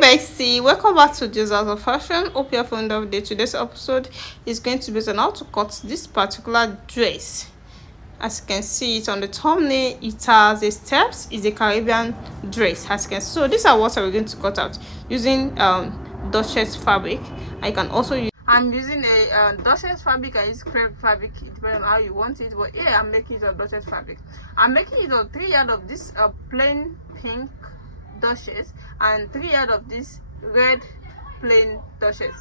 bestie, welcome back to Jesus of Fashion. Hope you're fond of day. Today's episode is going to be on how to cut this particular dress. As you can see it on the thumbnail, it has a steps, is a Caribbean dress. As you can see, so these are what we're going to cut out using Duchess fabric. I can also use, I'm using a Duchess fabric. I use crepe fabric, depending on how you want it, but here I'm making it on Duchess fabric. I'm making it on 3 yards of this plain pink Duchess and 3 yards of this red plain Duchess.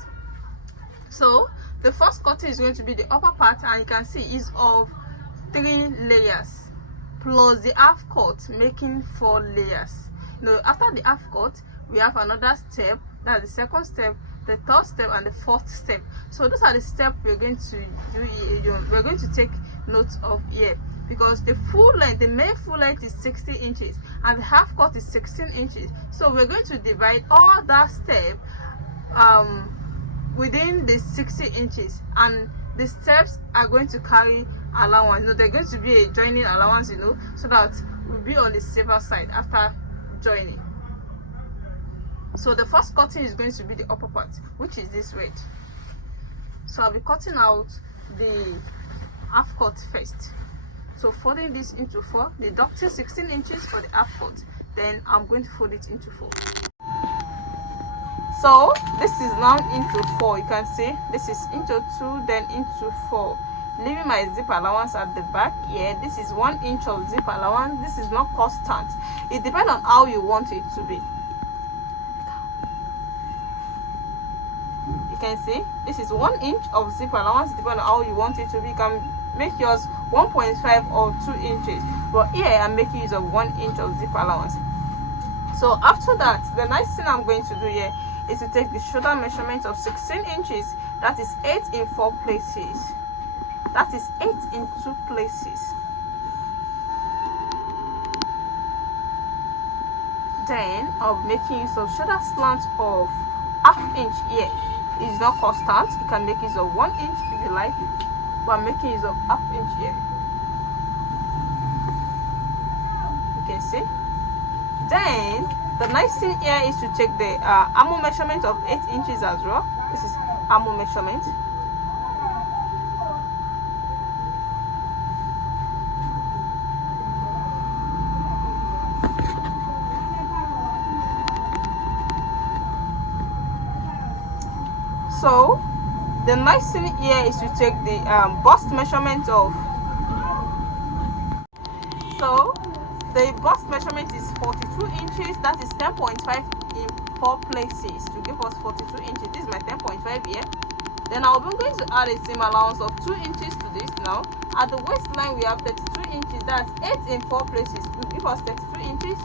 So the first cutting is going to be the upper part, and you can see is of 3 layers plus the half cut, making 4 layers. Now after the half cut, we have another step, that's the second step, the third step, and the fourth step. So those are the steps we're going to do. We're going to take note of here, because the full length, the main full length is 60 inches and the half cut is 16 inches. So we're going to divide all that step within the 60 inches, and the steps are going to carry allowance. They're going to be a joining allowance, so that we'll be on the safer side after joining. So the first cutting is going to be the upper part, which is this red. So I'll be cutting out the half cut first. So folding this into 4, deducting 16 inches for the half cut, then I'm going to fold it into 4. So this is now into 4. You can see this is into 2, then into 4, leaving my zip allowance at the back here. This is 1 inch of zip allowance. This is not constant, it depends on how you want it to be. You can see this is 1 inch of zip allowance, depending on how you want it to be. You can make yours 1.5 or 2 inches, but here I'm making use of 1 inch of zip allowance. So after that, the next thing I'm going to do here is to take the shoulder measurement of 16 inches, that is 8 in 4 places, that is 8 in 2 places. Then I'll be making use of shoulder slant of ½ inch here. It is not constant, you can make use of 1 inch if you like, but I'm making use of ½ inch here. You can see. Then the next thing here is to take the armhole measurement of 8 inches as well. This is armhole measurement. So the next thing here is to take the bust measurement of, so the bust measurement is 42 inches, that is 10.5 in 4 places to give us 42 inches. This is my 10.5 here. Then I'll be going to add a seam allowance of 2 inches to this. Now at the waistline we have 32 inches, that's 8 in 4 places to give us 32 inches.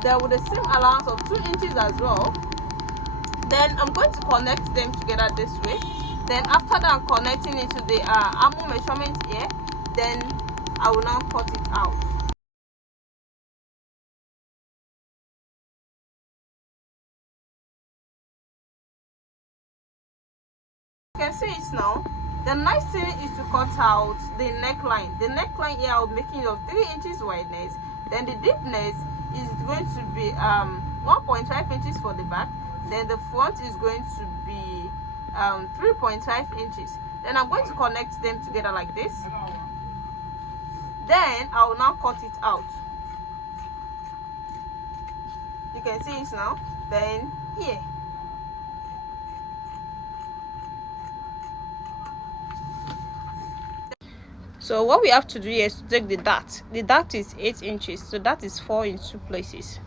Then with a seam allowance of 2 inches as well. Then I'm going to connect them together this way. Then after that, I'm connecting it to the armhole measurement here. Then I will now cut it out. You can see it now. The next thing is to cut out the neckline. The neckline here I'll be making it of 3 inches wideness. Then the deepness is going to be 1.5 inches for the back. Then the front is going to be 3.5 inches. Then I'm going to connect them together like this. Then I will now cut it out. You can see it now. Then here. So what we have to do here is to take the dart. The dart is 8 inches, so that is 4 in 2 places.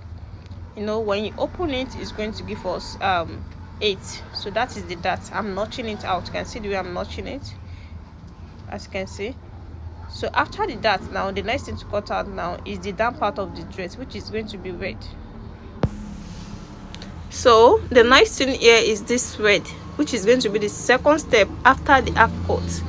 When you open it, it's going to give us 8. So that is the dart. I'm notching it out. You can see the way I'm notching it, as you can see. So after the dart, now the next thing to cut out now is the down part of the dress, which is going to be red. So the next thing here is this red, which is going to be the second step after the half cut.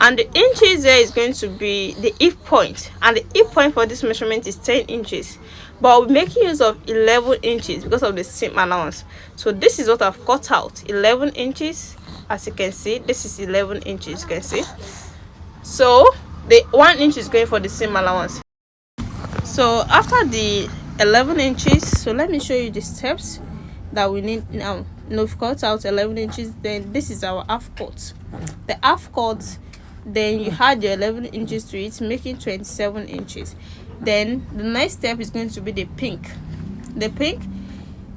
And the inches there is going to be the hip point, and the hip point for this measurement is 10 inches, but I'll be making use of 11 inches because of the seam allowance. So this is what I've cut out, 11 inches. As you can see, this is 11 inches. You can see. So the 1 inch is going for the seam allowance. So after the 11 inches, so let me show you the steps. that we need now. If you cut out 11 inches, then this is our half cut. The half cut, then you add your 11 inches to it, making 27 inches. Then the next step is going to be the pink. The pink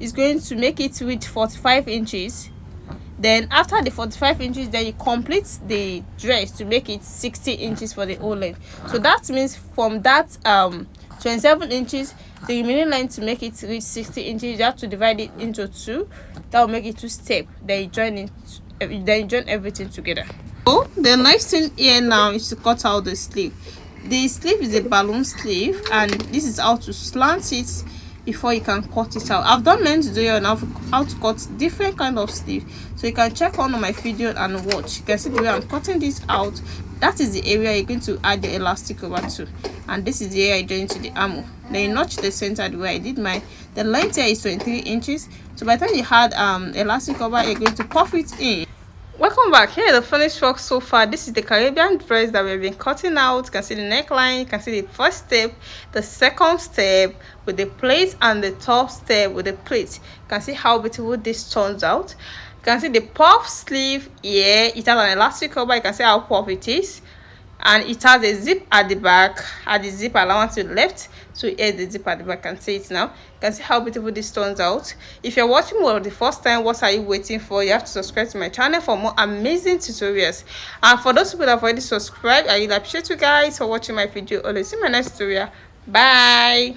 is going to make it with 45 inches. Then after the 45 inches, then you complete the dress to make it 60 inches for the whole length. So that means from that 27 inches, the remaining line to make it reach 60 inches, you have to divide it into two. That will make it two step. Then you join everything together. So the next thing here now is to cut out the sleeve. The sleeve is a balloon sleeve, and this is how to slant it before you can cut it out. I've done men's tutorial on how to cut different kind of sleeve, so you can check one of my videos and watch. You can see the way I'm cutting this out. That is the area you're going to add the elastic over to, and this is the area I join to the armhole. Then you notch the center the way I did mine. The length here is 23 inches, so by the time you had elastic over, you're going to puff it in. Welcome back. Here the finished work so far. This is the Caribbean dress that we've been cutting out. You can see the neckline, you can see the first step, the second step with the plait, and the top step with the plait. You can see how beautiful this turns out. You can see the puff sleeve here. It has an elastic cover. You can see how puff it is, and it has a zip at the back, at the zip allowance to the left. So here's the zip at the back. I can see it now. You can see how beautiful this turns out. If you're watching for the first time, what are you waiting for? You have to subscribe to my channel for more amazing tutorials. And for those people that have already subscribed, I really appreciate you guys for watching my video. Always see my next tutorial. Bye.